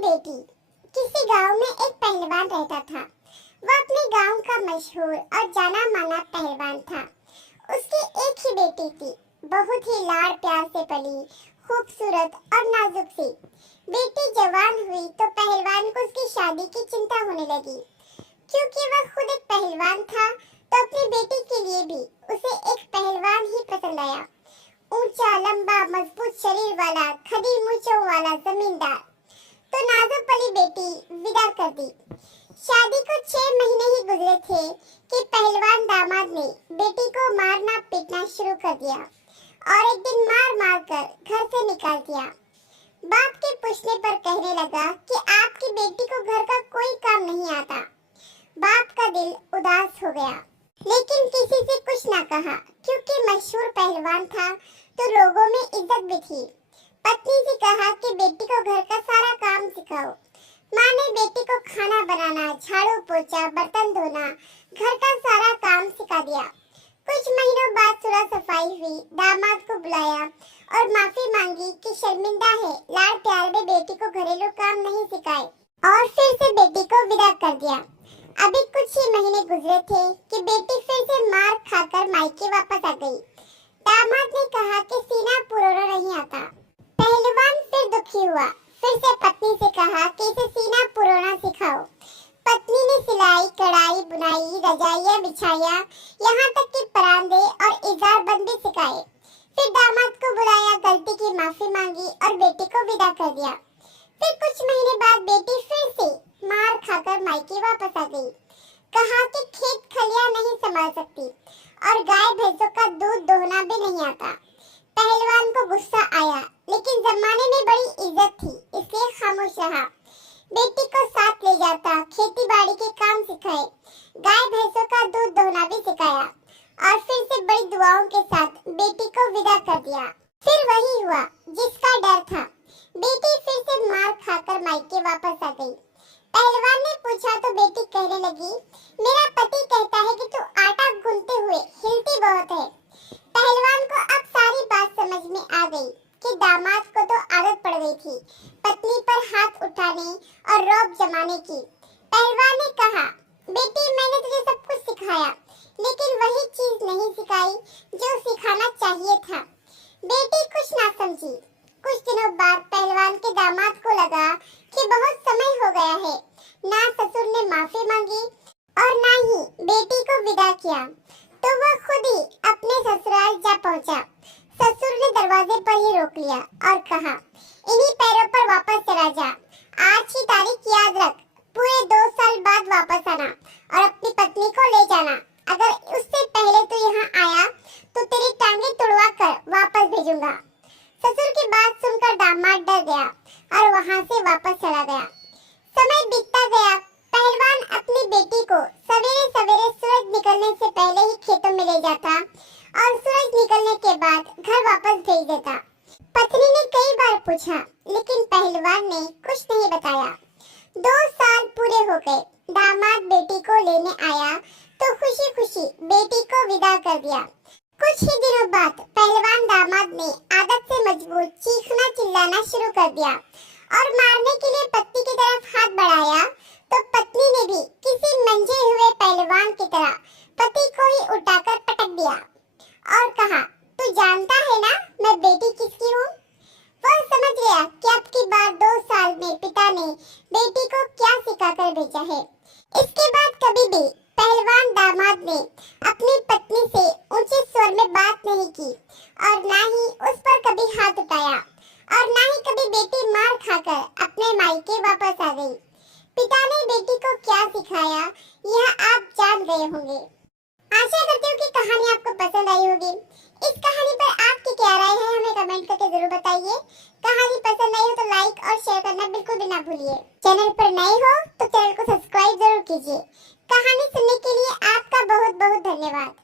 बेटी। किसी गांव में एक पहलवान रहता था। वह अपने गांव का मशहूर और जाना माना पहलवान था। उसकी एक ही बेटी थी, बहुत ही लाड़ प्यार से पली, खूबसूरत और नाजुक सी। बेटी जवान हुई तो पहलवान को उसकी शादी की चिंता होने लगी। क्योंकि वह खुद एक पहलवान था तो अपनी बेटी के लिए भी उसे एक पहलवान ही पसंद आया। ऊंचा, लंबा, मजबूत शरीर वाला, खड़ी मूंछों वाला जमींदार। तो नाजुक पली बेटी विदा कर दी। शादी को 6 महीने ही गुजरे थे कि पहलवान दामाद ने बेटी को मारना पीटना शुरू कर दिया और एक दिन मार मार कर घर से निकाल दिया। बाप के पूछने पर कहने लगा कि आपकी बेटी को घर का कोई काम नहीं आता। बाप का दिल उदास हो गया, लेकिन किसी से कुछ ना कहा। क्योंकि मशहूर पहलवान था तो लोगों में इज्जत भी थी। पत्नी से कहा कि बेटी को घर का सारा काम सिखाओ। माँ ने बेटी को खाना बनाना, झाड़ू पोछा, बर्तन धोना, घर का सारा काम सिखा दिया। कुछ महीनों बाद सुलह सफाई हुई। दामाद को बुलाया और माफी मांगी कि शर्मिंदा है, लाड़ प्यार में बेटी को घरेलू काम नहीं सिखाए, और फिर से बेटी को विदा कर दिया। अभी कुछ ही महीने गुजरे थे कि बेटी फिर से मार खाकर मायके वापस आ गई। दामाद ने कहा कि सीना पुरोना नहीं आता। पहलवान फिर दुखी हुआ, फिर से पत्नी से कहा कि इसे सीना पुरोना सिखाओ। पत्नी ने सिलाई, कढ़ाई, बुनाई, रजाइयाँ बिछाया, यहाँ तक कि परांदे और इजार बंद भी सिखाए। फिर दामाद को बुलाया, गलती की माफी मांगी और बेटी को विदा कर दिया। फिर कुछ महीने बाद बेटी फिर से मार खाकर मायके वापस आ गई। कहा कि खेत खलियां नहीं संभाल सकती और गाय भैंसों का दूध दोहना भी नहीं आता। पहलवान को गुस्सा आया, लेकिन जमाने में बड़ी इज्जत थी इसलिए खामोश रहा। बेटी को साथ ले जाता, खेती बाड़ी के काम सिखाए, गाय भैंसों का दूध दोहना भी सिखाया और फिर से बड़ी दुआओं के साथ बेटी को विदा कर दिया। फिर वही हुआ जिसका डर था। बेटी फिर से मार खाकर मायके वापस आ गई। पहलवान ने पूछा तो बेटी कहने लगी, मेरा पति कहता है कि तू आटा गूंथते हुए हिलती बहुत है। पहलवान को अब सारी बात समझ में आ गई कि दामाद को तो आदत पड़ गई थी पत्नी पर हाथ उठाने और रौब जमाने की। पहलवान ने कहा, बेटी मैंने तुझे सब कुछ सिखाया, लेकिन वही चीज नहीं सिखाई जो सिखाना चाहिए था। बेटी कुछ ना समझी। कुछ दिनों बाद पहलवान के दामाद को लगा कि बहुत समय हो गया है। ना ससुर ने माफी मांगी और ना ही बेटी को विदा किया, तो वह खुद ही अपने ससुराल जा पहुंचा। ससुर ने दरवाजे पर ही रोक लिया और कहा, इन्हीं पैरों पर वापस चला जा। आज की तारीख याद रख, पूरे 2 साल बाद वापस आना और अपनी पत्नी को ले जाना। अगर उससे पहले तू यहाँ आया तो तेरी टांगे तुड़वा कर वापस भेजूंगा। ससुर की बात सुनकर दामाद डर गया और वहाँ से वापस चला गया। समय बीतता गया। पहलवान अपनी बेटी को सवेरे सवेरे सूरज निकलने से पहले ही खेतों में ले जाता और सूरज निकलने के बाद घर वापस भेज देता। पत्नी ने कई बार पूछा, लेकिन पहलवान ने कुछ नहीं बताया। 2 साल पूरे हो गए। दामाद बेटी को लेने आया तो खुशी खुशी बेटी को विदा कर दिया। कुछ ही दिनों बाद पहलवान दामाद ने आदत से मजबूर चीखना चिल्लाना शुरू कर दिया और मारने के लिए पत्नी की तरफ हाथ बढ़ाया, तो पत्नी ने भी किसी मंजे हुए पहलवान की तरह पति को ही उठाकर पटक दिया और कहा, तू जानता है ना मैं बेटी किसकी हूँ। वह समझ गया कि अब की बार 2 साल में पिता ने बेटी को क्या सिखाकर भेजा है। इसके बाद कभी भी पहलवान दामाद ने अपनी पत्नी से ऊंचे स्वर में बात नहीं की और ना ही उस पर कभी हाथ उठाया और ना ही कभी बेटी मार खाकर अपने मायके वापस आ गई। पिता ने बेटी को क्या सिखाया यह आप जान गए होंगे। आशा करती हूँ कि कहानी आपको पसंद आई होगी। इस कहानी पर आपकी क्या राय है हमें कमेंट करके जरूर बताइए। कहानी पसंद आई हो तो लाइक और शेयर करना बिल्कुल भी ना भूलिए। चैनल पर नए हो तो चैनल को सब्सक्राइब जरूर कीजिए। कहानी सुनने के लिए आपका बहुत बहुत धन्यवाद।